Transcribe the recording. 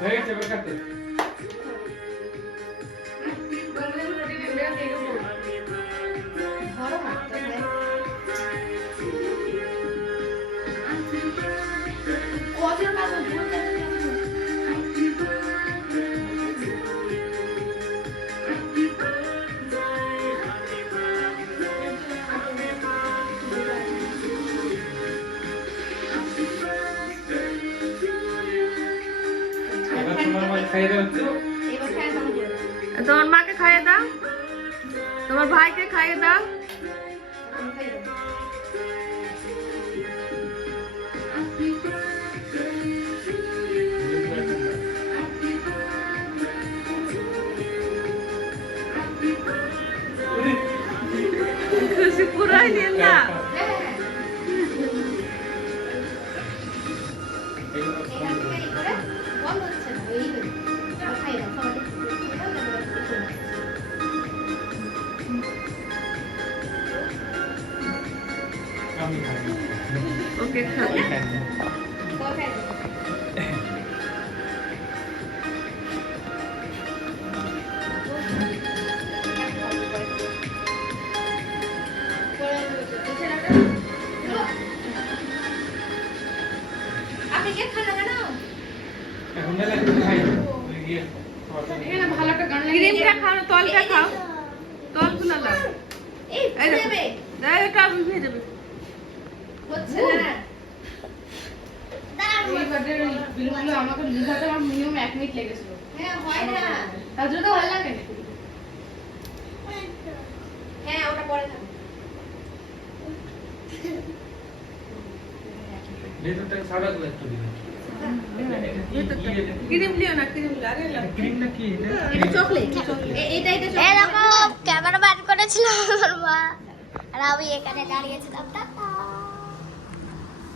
হয়ে গেছে বেকাতে তোমার মাকে খাইয়ে দাও, তোমার ভাইকে খাইয়ে দাও। খুশি পুরাই নিন না। ওকে খাবে আপনি কে খানা কেন এখন না লাগে খাই গিয়ে এখানে ভালো একটা গান লাগিয়ে ক্রিমটা খাও, তলটা খাও, তলগুলো লাও। এই দেখো, দেবে দাও, এটা ভিজে যাবে। হচ্ছে না এইবারে বিলগুলো আমাকে লিখাতে আমার মিনিমাম 1 মিনিট লেগেছিল। হ্যাঁ হয় না তার জন্য তো ভালো লাগে না। হ্যাঁ ওটা পরে থাকবে ভেতরটা সাদা করে একটু দিবেন ক্রিম লিও না, ক্রিম লিও। আরে লাও। ক্রিমটা কি এটা এটা চকলেট এটা এরকম ক্যামেরা বার করেছিল আমার মা আর আমি এখানে দাঁড়িয়েছিলাম। টাটা।